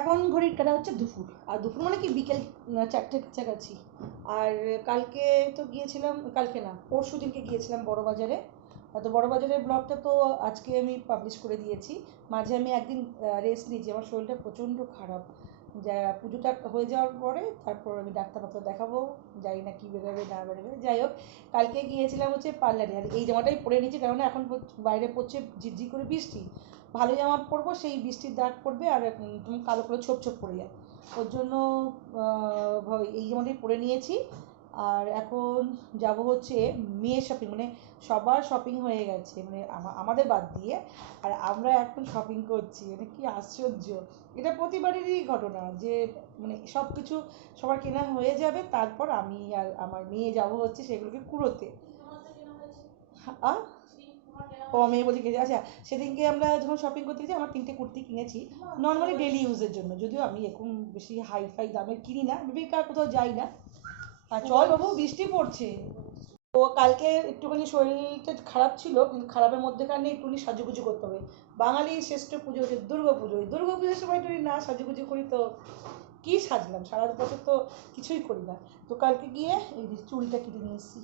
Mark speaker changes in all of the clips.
Speaker 1: এখন ঘড়ির কাটা হচ্ছে দুপুর। আর দুপুর মানে কি? বিকেল চারটে কাছাকাছি আর কালকে তো গিয়েছিলাম, কালকে না, পরশু দিনকে গিয়েছিলাম বড় বাজারে তো বড় বাজারের ব্লগটা তো আজকে আমি পাবলিশ করে দিয়েছি। মাঝে আমি একদিন রেস্ট নিয়েছি। আমার শরীরটা প্রচণ্ড খারাপ। যা, পুজোটা হয়ে যাওয়ার পরে তারপর আমি ডাক্তার ফাক্তার দেখাবো। জানি না কী বেরোবে, না বেরোবে। যাই হোক, কালকে গিয়েছিলাম হচ্ছে পার্লারে। আর এই জামাটাই পরে নিয়েছি কারণ এখন বাইরে পড়ছে ঝিরঝির করে বৃষ্টি। ভালো জামা পরবো, সেই বৃষ্টির দাগ পড়বে আর তুমি কালো করে ছোপ ছোপ পড়ে যায় ওর জন্য এই জামাটাই পরে নিয়েছি। আর এখন যাব হচ্ছে মেয়ের শপিং মানে সবার শপিং হয়ে গেছে মানে আমা- আমাদের বাদ দিয়ে। আর আমরা এখন শপিং করছি মানে কি আশ্চর্য। এটা প্রতিবারেরই ঘটনা যে মানে সব কিছু সবার কেনা হয়ে যাবে, তারপর আমি আর আমার মেয়ে যাব হচ্ছে সেগুলোকে কুড়োতে। আ? ও মেয়ে বলছে কিনেছে আচ্ছা সেদিনকে আমরা যখন শপিং করতে গেছি, আমার তিনটে কুর্তি কিনেছি। নর্মালি ডেলি ইউজের জন্য। যদিও আমি এখন বেশি হাই ফাই দামের কিনি না। বেকার কোথাও যাই না। আর চল বাবু, বৃষ্টি পড়ছে। ও কালকে একটুখানি শরীরটা খারাপ ছিল, কিন্তু খারাপের মধ্যেখানে একটুখানি সাজুগুজু করতে হবে। বাঙালির শ্রেষ্ঠ পুজো হচ্ছে দুর্গা পুজো। দুর্গা পুজোর সময় একটু না সাজুগুজু করি তো কি সাজলাম? সারা বছর তো কিছুই করি না। তো কালকে গিয়ে এই চুলটা কেটে নিয়ে এসেছি।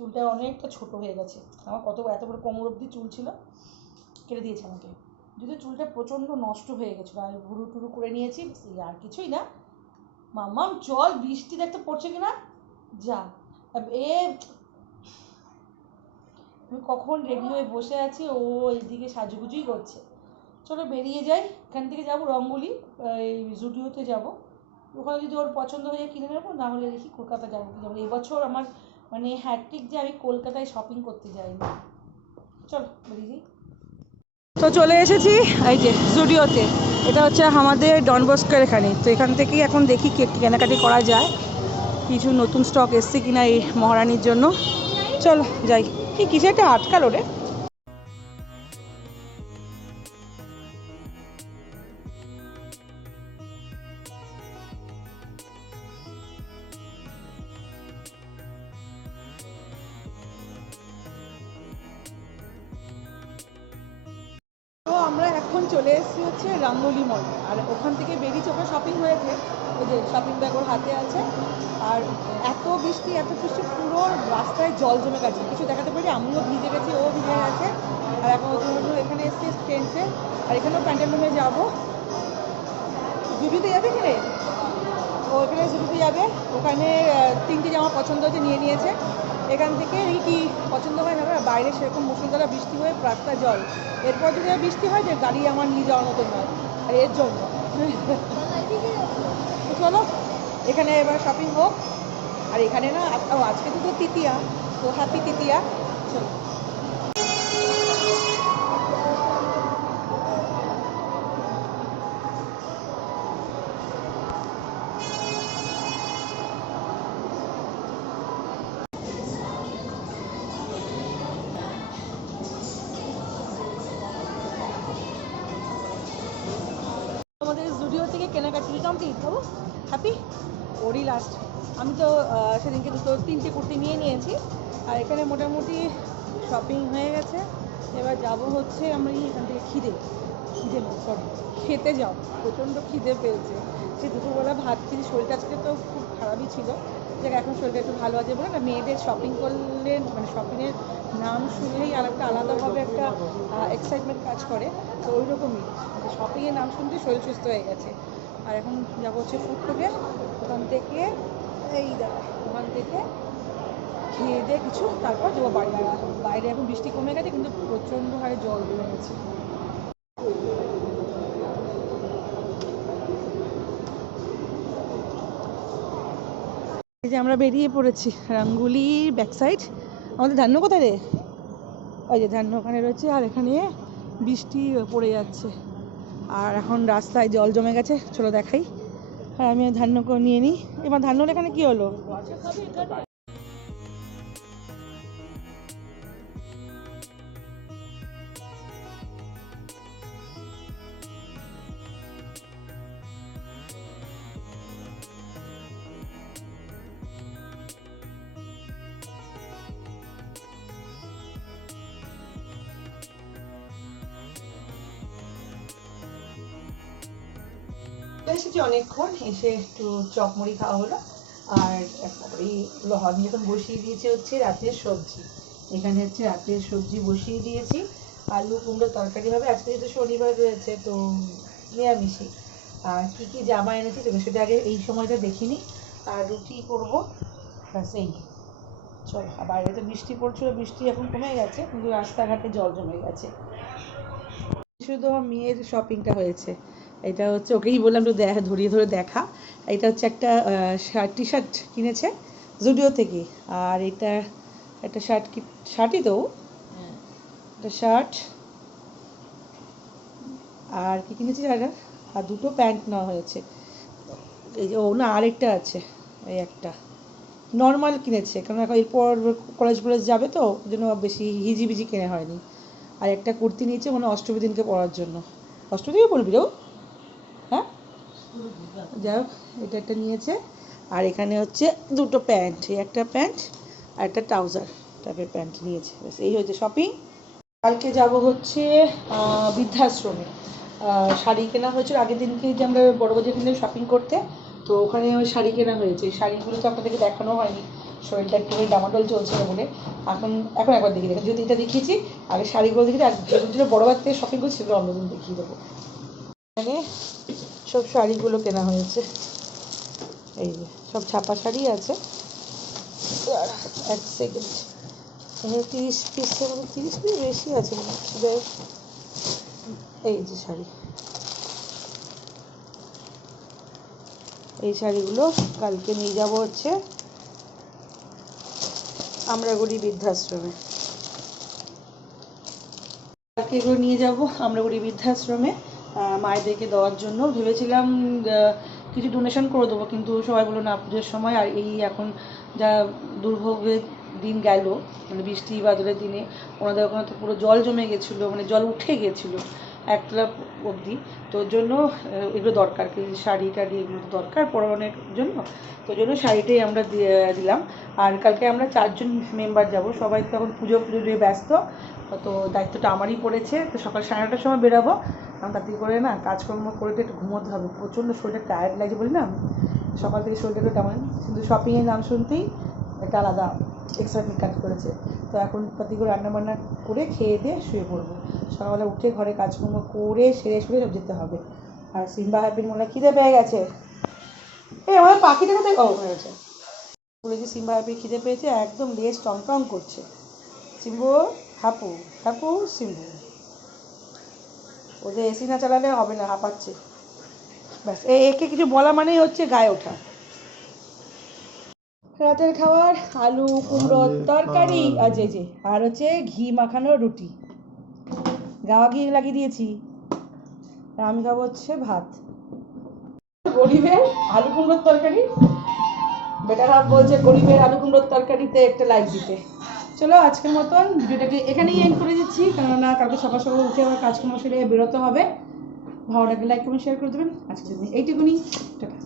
Speaker 1: চুলটা অনেকটা ছোট হয়ে গেছে। আমার কত এত বড় কোমর অবধি চুল ছিল, কেটে দিয়েছে আমাকে। যদিও চুলটা প্রচণ্ড নষ্ট হয়ে গেছিল আর ভুরু টুরু করে নিয়েছি আর কিছুই না। মাম্মাম চল বৃষ্টি দেখতে পড়ছে কিনা? যা। এ, আমি কখন রেডি হয়ে বসে আছি, ও এইদিকে সাজুগুজুই করছে। চলো বেরিয়ে যাই, এখান থেকে যাব রঙ্গলি, এই জুডিওতে যাব। ওখানে যদি ওর পছন্দ হয়ে কিনে নেব, না হলে দেখি কলকাতা যাব কি যাব এবছর আমার মানে হ্যাট্রিক যে আমি কলকাতায় শপিং করতে যাইনি। চলো বেরিয়ে তো চলে এসেছি এই যে স্টুডিওতে এটা হচ্ছে আমাদের ডনবস্কের এখানে। তো এখান থেকেই এখন দেখি কি কেনাকাটি করা যায়। কিছু নতুন স্টক এসছে কিনা এই মহারানীর জন্য। চল যাই। কি কিছু একটা আটকালো রে? আমরা এখন চলে এসেছি হচ্ছে রাঙ্গলি মল আর ওখান থেকে বেরিয়েছি ওখানে শপিং হয়েছে। ওই যে শপিং ব্যাগ ওর হাতে আছে। আর এত বৃষ্টি এত বৃষ্টি, পুরো রাস্তায় জল জমে গেছে। কিছু দেখাতে পারি? আমিও ভিজে গেছি, ও ভিজে গেছে। আর এখন নতুন নতুন এখানে এসেছি ট্রেনসে আর এখানেও প্যান্টালুমে যাব। জুবিতে যাবে কি রে? ও এখানে জুবিতে যাবে। ওখানে তিনটে জামা পছন্দ হয়েছে, নিয়ে নিয়েছে। এখান থেকে কি পছন্দ হয় না বাইরে সেরকম মুসুলধারা বৃষ্টি হয়ে রাস্তা জল। এরপর যদি বৃষ্টি হয়, যে গাড়ি আমার নিয়ে যাওয়ার মতো হয় আর এর জন্য। চলো, এখানে এবার শপিং হোক। আর এখানে না আজকে তো তো তৃতীয়া। তো হ্যাপি তৃতীয়া। চলো। কমপ্লিট হব হ্যাপি ওরই লাস্ট আমি তো সেদিনকে দুটো, তিনটে কুর্তি নিয়ে নিয়েছি। আর এখানে মোটামুটি শপিং হয়ে গেছে। এবার যাব হচ্ছে এই এখান থেকে খিদে। খিদে সরি খেতে যাও। প্রচণ্ড খিদে পেয়েছে। সে দুপুরবেলা ভাত খেয়েছি। শরীরটা আজকে তো খুব খারাপই ছিল। দেখ এখন শরীরটা একটু ভালো আছে বলে না, মেয়েদের শপিং করলে মানে শপিংয়ের নাম শুনলেই আর একটা আলাদাভাবে একটা এক্সাইটমেন্ট কাজ করে। তো ওই রকমই শপিংয়ের নাম শুনতে শরীর সুস্থ হয়ে গেছে। আর এখন যাব হচ্ছে ফুড ওখান থেকে এই ওখান থেকে খেয়ে দিয়ে কিছু তারপর যাব বাইরে বাইরে এখন বৃষ্টি কমে গেছে, কিন্তু প্রচণ্ড হারে জল জমে গেছে। যে আমরা বেরিয়ে পড়েছি রাঙ্গুলির ব্যাক সাইড আমাদের ধান্য কোথায় রে? ওই যে ধান্য ওখানে রয়েছে, আর এখানে বৃষ্টি পড়ে যাচ্ছে। আর এখন রাস্তায় জল জমে গেছে, চলো দেখাই। আর আমি ধান্য করে নিয়ে নিই। এবার ধান্যর এখানে কি হলো? এসেছি অনেকক্ষণ, এসে একটু চপ মুড়ি খাওয়া হলো। আর তারপরে আমি এখন বসিয়ে দিয়েছি হচ্ছে রাতের সবজি। এখানে হচ্ছে রাতের সবজি বসিয়ে দিয়েছি। আলু, কুমড়ো তরকারি হবে। আজকে যেহেতু শনিবার রয়েছে, তো নিরামিষই। আর কী কী জামা এনেছি তোকে সেটা আগে এই সময়টা দেখিনি। আর রুটি করব। ব্যাস, এই। চলো বাইরে তো বৃষ্টি পড়ছিল, বৃষ্টি এখন কমে গেছে, কিন্তু রাস্তাঘাটে জল জমে গেছে। শুধু মেয়ের শপিংটা হয়েছে। এটা হচ্ছে ওকেই বললাম একটু দেখা ধরিয়ে ধরে দেখা। এটা হচ্ছে একটা শার্ট টি শার্ট কিনেছে জুডিও থেকে। আর এটা একটা শার্ট কি শার্টই তো একটা শার্ট আর কি কিনেছি আর আর দুটো প্যান্ট নেওয়া হয়েছে। এই যে ও না আরেকটা আছে এই একটা। নর্মাল কিনেছে কারণ এখন এরপর কলেজ ফলেজ যাবে তো ওই জন্য বেশি হিজিবিজি কেনা হয়নি। আর একটা কুর্তি নিয়েছে মানে অষ্টমী দিনকে পরার জন্য। অষ্টমী দিনকে পরবি হ্যাঁ যাই হোক, এটা একটা নিয়েছে। আর এখানে হচ্ছে দুটো প্যান্ট, এই একটা প্যান্ট আর একটা ট্রাউজার টাইপের প্যান্ট নিয়েছে। ব্যাস, এই হচ্ছে শপিং কালকে যাব হচ্ছে বৃদ্ধাশ্রমে। শাড়ি কেনা হয়েছিল, আগের দিনকে যে আমরা বড় বাজার কিনলাম শপিং করতে, তো ওখানে ওই শাড়ি কেনা হয়েছে। শাড়িগুলো তো আপনাদেরকে দেখানো হয়নি, শরীরটা একটু ডামাডোল চলছিল বলে। এখন এখন একবার দেখিয়ে দেখেন যদি এটা দেখিয়েছি। আগে শাড়িগুলো দেখি যেগুলো বড় বাজার থেকে শপিং করছি, সেগুলো অন্যদিন দেখিয়ে দেবো। এখানে সব শাড়িগুলো কেনা হয়েছে। এই যে, সব ছাপা শাড়ি আছে। এক সেকেন্ড এখানে তিরিশ পিস মতো তিরিশ পিস বেশি আছে। এই যে শাড়ি। এই শাড়িগুলো কালকে নিয়ে যাব হচ্ছে আমরাগুড়ি বৃদ্ধাশ্রমে। কালকে এগুলো নিয়ে যাব আমরাগুড়ি বৃদ্ধাশ্রমে। মায়েদেরকে দেওয়ার জন্য ভেবেছিলাম কিছু ডোনেশন করে দেবো, কিন্তু সবাই বলল না, পুজোর সময়, আর এই এখন যা দুর্ভোগের দিন গেল মানে বৃষ্টি, বাদলের দিনে, ওনাদের ওখানে তো পুরো জল জমে গেছিল মানে জল উঠে গেছিল একতলা অবধি। তো জন্য এগুলো দরকার শাড়ি টাড়ি এগুলো তো দরকার, পরনের জন্য। তো জন্য শাড়িটাই আমরা দিয়ে, দিলাম। আর কালকে আমরা চারজন মেম্বার যাব, সবাই তো এখন পুজো পুজো নিয়ে ব্যস্ত। তো দায়িত্বটা আমারই পড়েছে, তো সকাল সাড়ে নটার সময় বেরাবো। কারণ তাড়াতাড়ি করে না, কাজকর্ম করে একটু ঘুমোতে হবে। প্রচণ্ড শরীরটা টায়ার্ড লাগছে বলি না? সকাল থেকে শরীরটা একটু তেমন কিন্তু শপিংয়ের নাম শুনতেই একটা আলাদা এক্সাইটমেন্ট কাজ করেছে। তো এখন পাতি করে রান্নাবান্না করে খেয়ে দিয়ে শুয়ে পড়ব। সকালবেলা উঠে ঘরে কাজকর্ম করে সেরে সুরে সব যেতে হবে। আর সিম্বা হ্যাপির মনে হয় খিদে পেয়ে গেছে? এই, আমাদের পাখিটা কোথায়? ও হয়েছে বলেছি, সিম্বা হ্যাপি খিদে পেয়েছে, একদম লেজ টং টং করছে। সিম্বু? হাপু হাপু সিম্বু ওদের এসি না চালালে হবে না হাঁপাচ্ছে। ব্যাস এ- একে কিছু বলা মানেই হচ্ছে গায়ে ওঠা। রাতের খাবার আলু কুমড়োর তরকারি আর যে যে। আর হচ্ছে ঘি মাখানো রুটি। গাওয়া ঘি লাগিয়ে দিয়েছি। আর আমি খাব হচ্ছে ভাত। গরিবের আলু কুমড়োর তরকারি। বেটার হাফ বলছে গরিবের আলু কুমড়োর তরকারিতে একটা লাইক দিতে। চলো, আজকের মতন ভিডিওটাকে এখানেই এন্ড করে দিচ্ছি। কেননা কালকে সকাল সকাল উঠে আবার কাজকর্ম সেরে বেরোতে হবে। ভালো লাগলে লাইক কমেন্ট শেয়ার করে দেবেন। আজকের জন্য এইটুকুনি। টাটা।